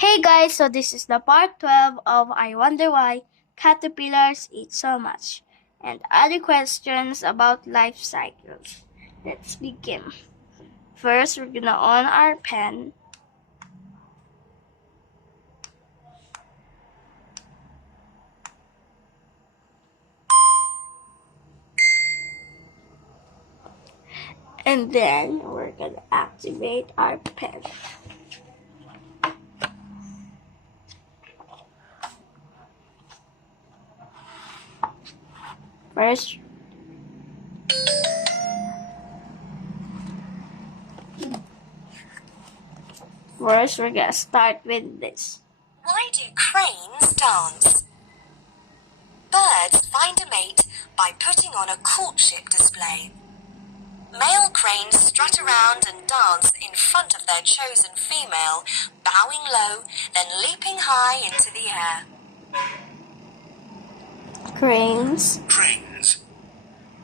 Hey guys, so this is the part 12 of I Wonder Why Caterpillars Eat So Much and other questions about life cycles. Let's begin. First, we're gonna on our pen. And then we're gonna activate our pen. First, we're gonna start with this. Why do cranes dance? Birds find a mate by putting on a courtship display. Male cranes strut around and dance in front of their chosen female, bowing low, then leaping high into the air. Cranes. Cranes.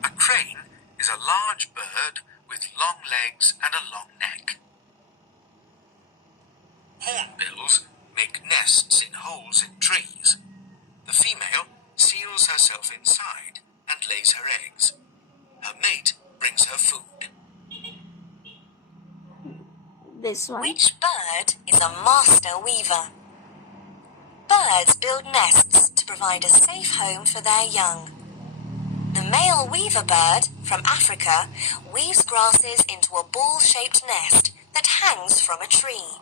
A crane is a large bird with long legs and a long neck. Hornbills make nests in holes in trees. The female seals herself inside and lays her eggs. Her mate brings her food. This one. Which bird is a master weaver? Birds build nests to provide a safe home for their young. The male weaver bird from Africa weaves grasses into a ball-shaped nest that hangs from a tree.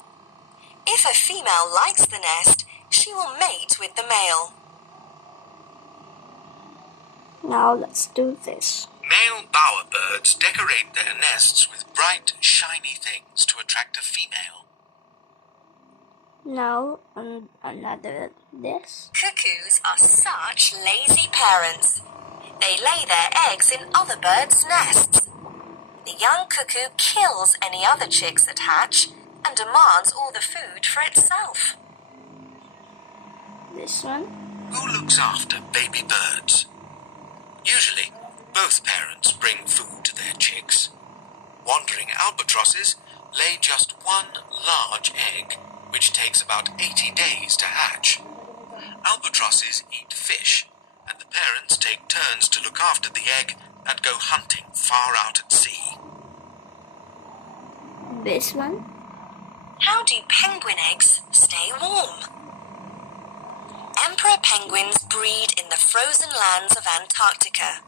If a female likes the nest, she will mate with the male. Now let's do this. Male bowerbirds decorate their nests with bright, shiny things to attract a female. Now another this. Cuckoos are such lazy parents. They lay their eggs in other birds' nests. The young cuckoo kills any other chicks that hatch and demands all the food for itself. This one. Who looks after baby birds? Usually, both parents bring food to their chicks. Wandering albatrosses lay just one large egg, which takes about 80 days to hatch. Albatrosses eat fish, and the parents take turns to look after the egg and go hunting far out at sea. This one. How do penguin eggs stay warm? Emperor penguins breed in the frozen lands of Antarctica.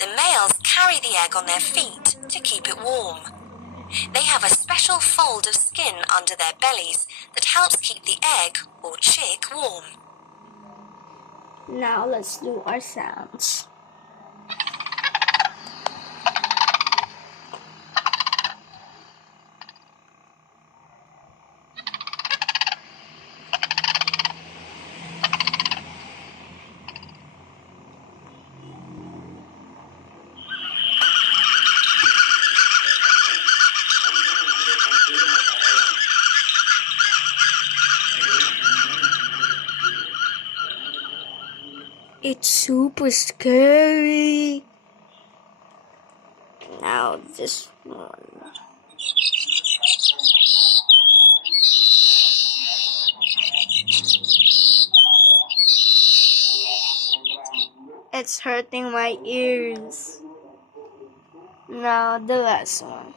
The males carry the egg on their feet to keep it warm. They have a special fold of skin under their bellies that helps keep the egg or chick warm. Now let's do our sounds. It's super scary. Now this one. It's hurting my ears. Now the last one.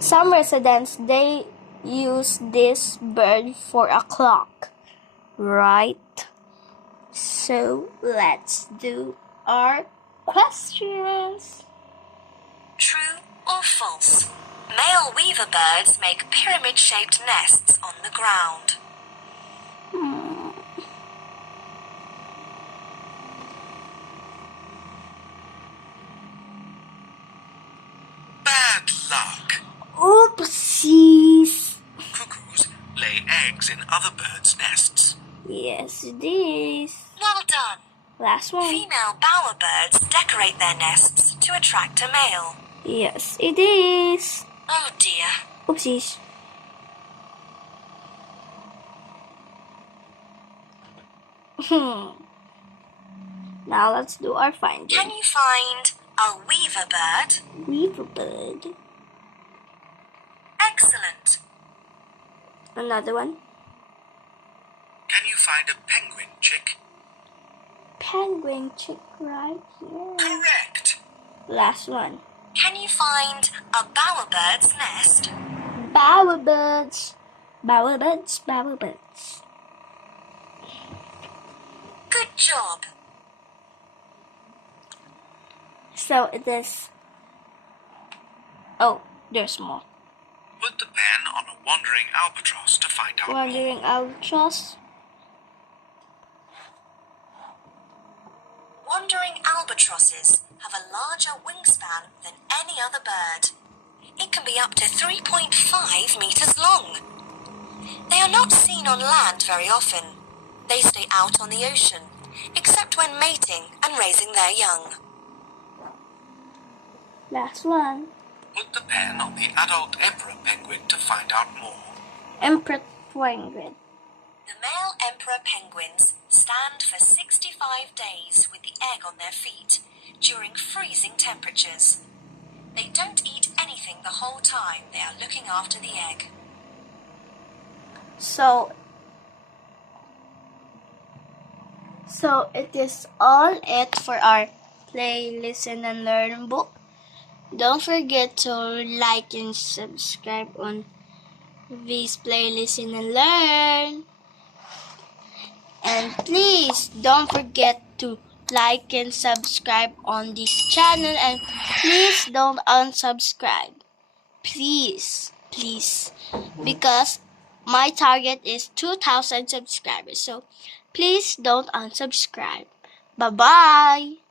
Some residents, they use this bird for a clock, right? So let's do our questions. True or false? Male weaver birds make pyramid-shaped nests on the ground. Bad luck! Oopsies! Cuckoos lay eggs in other birds' nests. Yes, it is. Well done. Last one. Female bowerbirds decorate their nests to attract a male. Yes, it is. Oh dear. Oopsies. Now let's do our finding. Can you find A weaver bird. Weaver bird. Excellent. Another one. Can you find a penguin chick? Penguin chick right here. Correct. Last one. Can you find a bowerbird's nest? Bowerbirds. Bowerbirds. Bowerbirds. Good job. So it is. Oh, there's more. Put the pen on a wandering albatross to find out more. Wandering albatross. Wandering albatrosses have a larger wingspan than any other bird. It can be up to 3.5 meters long. They are not seen on land very often. They stay out on the ocean, except when mating and raising their young. Last one. Put the pen on the adult emperor penguin to find out more. Emperor penguin. The male emperor penguins stand for 65 days with the egg on their feet during freezing temperatures. They don't eat anything the whole time they are looking after the egg. So it is all it for our Play, Listen, and Learn book. Don't forget to like and subscribe on V's Play, Listen, and Learn. And please don't forget to like and subscribe on this channel, and please don't unsubscribe. Please, because my target is 2,000 subscribers. So please don't unsubscribe. Bye-bye.